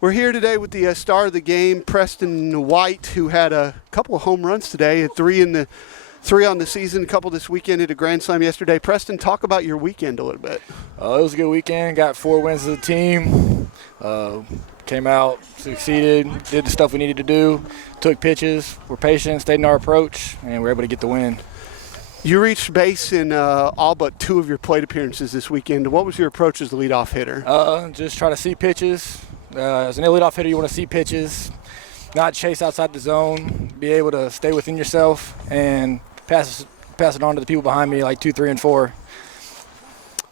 We're here today with the star of the game, Preston White, who had a couple of home runs today, had three on the season, a couple this weekend, hit a grand slam yesterday. Preston, talk about your weekend a little bit. It was a good weekend. Got 4 wins as a team. Came out, succeeded, did the stuff we needed to do, took pitches, were patient, stayed in our approach, and we were able to get the win. You reached base in all but 2 of your plate appearances this weekend. What was your approach as the leadoff hitter? Just try to see pitches. As an leadoff hitter, you want to see pitches, not chase outside the zone, be able to stay within yourself and pass it on to the people behind me, like 2, 3, and 4.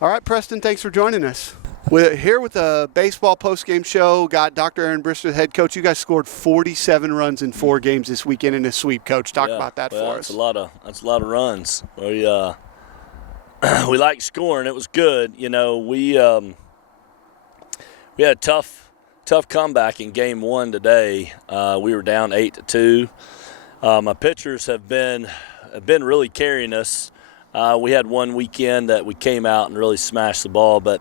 All right, Preston, thanks for joining us. We're here with a baseball postgame show. Got Dr. Aaron Brister, the head coach. You guys scored 47 runs in 4 games this weekend in a sweep, Coach. Talk about that for us. That's a lot of runs. We like scoring. It was good. You know, we had a tough comeback in game 1 today. We were down 8-2. My pitchers have been really carrying us. We had one weekend that we came out and really smashed the ball, but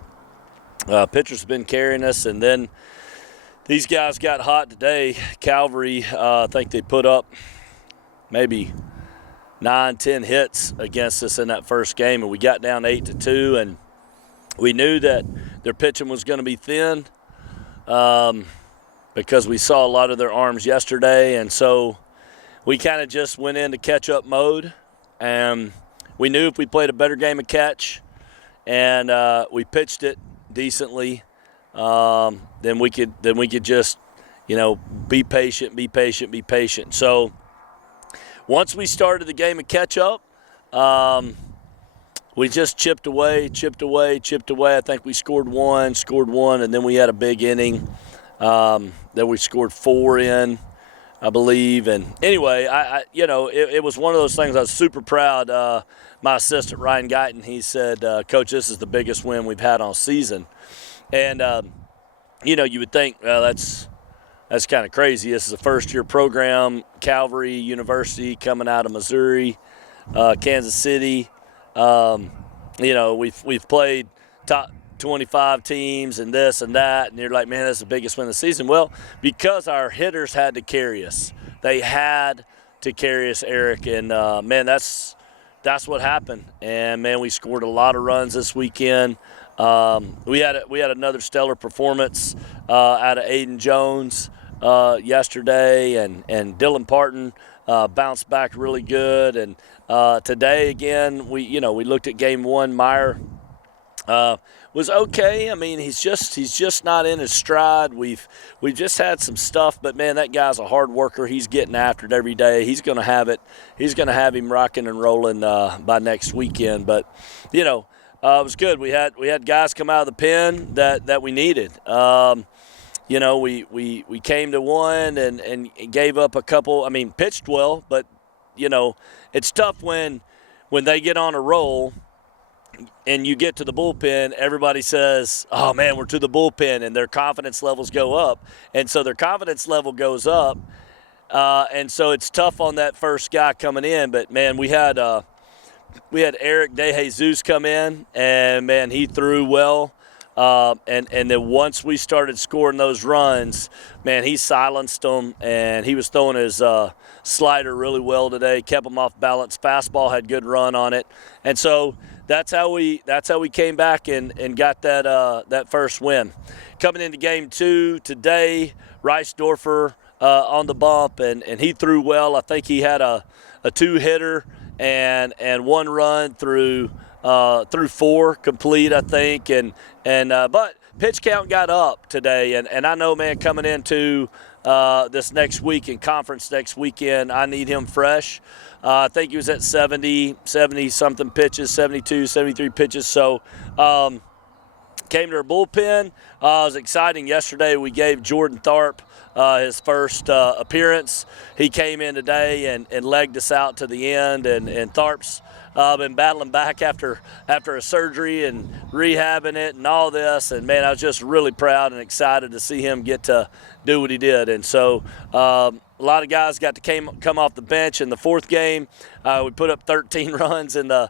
pitchers have been carrying us, and then these guys got hot today. Calvary, I think they put up maybe 9-10 hits against us in that first game, and we got down 8-2, and we knew that their pitching was going to be thin because we saw a lot of their arms yesterday, and so we kind of just went into catch-up mode, and we knew if we played a better game of catch and we pitched it decently, then we could just, be patient. So once we started the game of catch up, we just chipped away. I think we scored one, and then we had a big inning that we scored 4 in, I believe. And anyway, it was one of those things I was super proud. My assistant, Ryan Guyton, he said, Coach, this is the biggest win we've had all season. And, you would think, well, that's kind of crazy. This is a first-year program, Calvary University coming out of Missouri, Kansas City. We've played top 25 teams and this and that, and you're like, man, that's the biggest win of the season. Well, because our hitters had to carry us. They had to carry us, Eric, and, man, that's what happened. And, man, we scored a lot of runs this weekend. We had another stellar performance out of Aiden Jones yesterday, and Dylan Parton bounced back really good. And today again, we looked at game 1. Meyer was okay. I mean, he's just not in his stride. We've just had some stuff, but man, that guy's a hard worker. He's getting after it every day. He's going to have it. He's going to have him rocking and rolling by next weekend. But it was good. We had guys come out of the pen that we needed. We came to one and gave up a couple. I mean, pitched well, but it's tough when they get on a roll and you get to the bullpen, everybody says, oh, man, we're to the bullpen, and their confidence levels go up. And so their confidence level goes up, and so it's tough on that first guy coming in. But, man, we had Eric DeJesus come in, and, man, he threw well. And then once we started scoring those runs, man, he silenced them, and he was throwing his slider really well today, kept him off balance. Fastball had good run on it. And so that's how we came back and got that first win. Coming into game 2 today, Reisdorfer on the bump, and he threw well. I think he had a 2-hitter and 1 run through 4 complete, I think, but pitch count got up today, and I know, man, coming into this next week in conference next weekend, I need him fresh. I think he was at 70-something pitches, 72, 73 pitches. So came to our bullpen. It was exciting. Yesterday we gave Jordan Tharp his first appearance. He came in today and legged us out to the end, and Tharp's been battling back after a surgery and rehabbing it and all this. And, man, I was just really proud and excited to see him get to do what he did. And so a lot of guys got to come off the bench in the 4th game. We put up 13 runs in the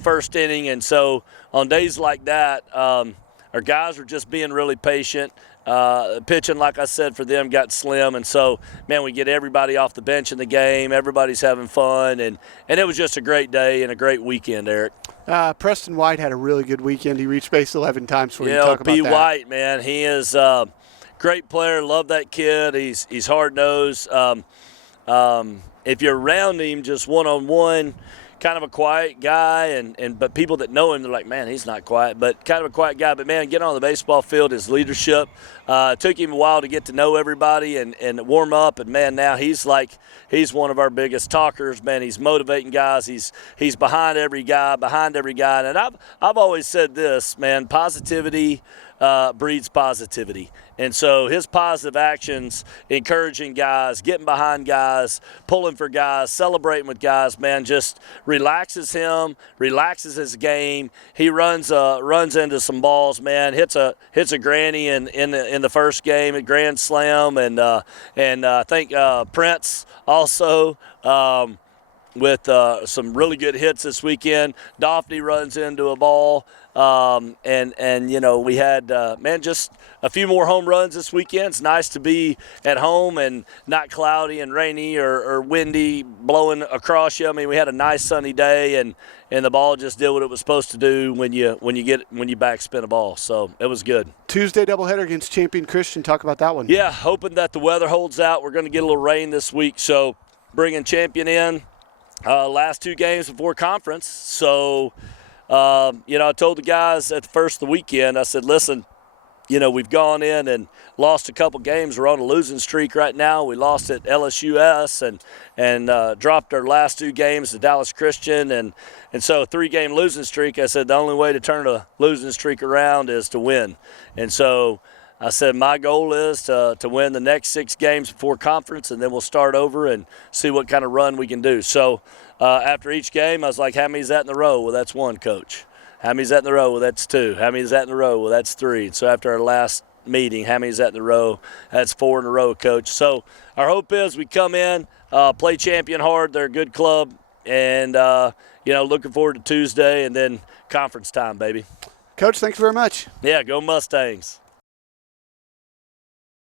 first inning. And so on days like that, our guys were just being really patient. Pitching, like I said, for them got slim, and so, man, we get everybody off the bench in the game. Everybody's having fun, and it was just a great day and a great weekend, Eric. Preston White had a really good weekend. He reached base 11 times for you. Yeah, Talk about that. White, man, he is great player. Love that kid. He's hard-nosed. If you're around him just one-on-one, kind of a quiet guy, but people that know him, they're like, man, he's not quiet, but kind of a quiet guy. But, man, getting on the baseball field, his leadership, took him a while to get to know everybody and warm up. And, man, now he's one of our biggest talkers. Man, he's motivating guys. He's behind every guy. And I've always said this, man, positivity breeds positivity. And so his positive actions, encouraging guys, getting behind guys, pulling for guys, celebrating with guys, man, just relaxes him, relaxes his game. He runs into some balls, man, hits a granny in the first game, a grand slam, and I think Prince also. With some really good hits this weekend. Daphne runs into a ball. And you know, we had, man, just a few more home runs this weekend. It's nice to be at home and not cloudy and rainy or windy blowing across you. I mean, we had a nice sunny day, and the ball just did what it was supposed to do when you backspin a ball. So it was good. Tuesday doubleheader against Champion Christian. Talk about that one. Yeah, hoping that the weather holds out. We're going to get a little rain this week, so bringing Champion in. Last 2 games before conference. So, you know, I told the guys at the first of the weekend, I said, listen, you know, we've gone in and lost a couple games. We're on a losing streak right now. We lost at LSUS and dropped our last 2 games to Dallas Christian. And so a 3-game losing streak, I said the only way to turn a losing streak around is to win. And so I said my goal is to win the next 6 games before conference, and then we'll start over and see what kind of run we can do. So after each game, I was like, how many is that in the row? Well, that's 1, Coach. How many is that in the row? Well, that's 2. How many is that in the row? Well, that's 3. So after our last meeting, how many is that in the row? That's 4 in a row, Coach. So our hope is we come in, play Champion hard. They're a good club, and, you know, looking forward to Tuesday and then conference time, baby. Coach, thanks very much. Yeah, go Mustangs.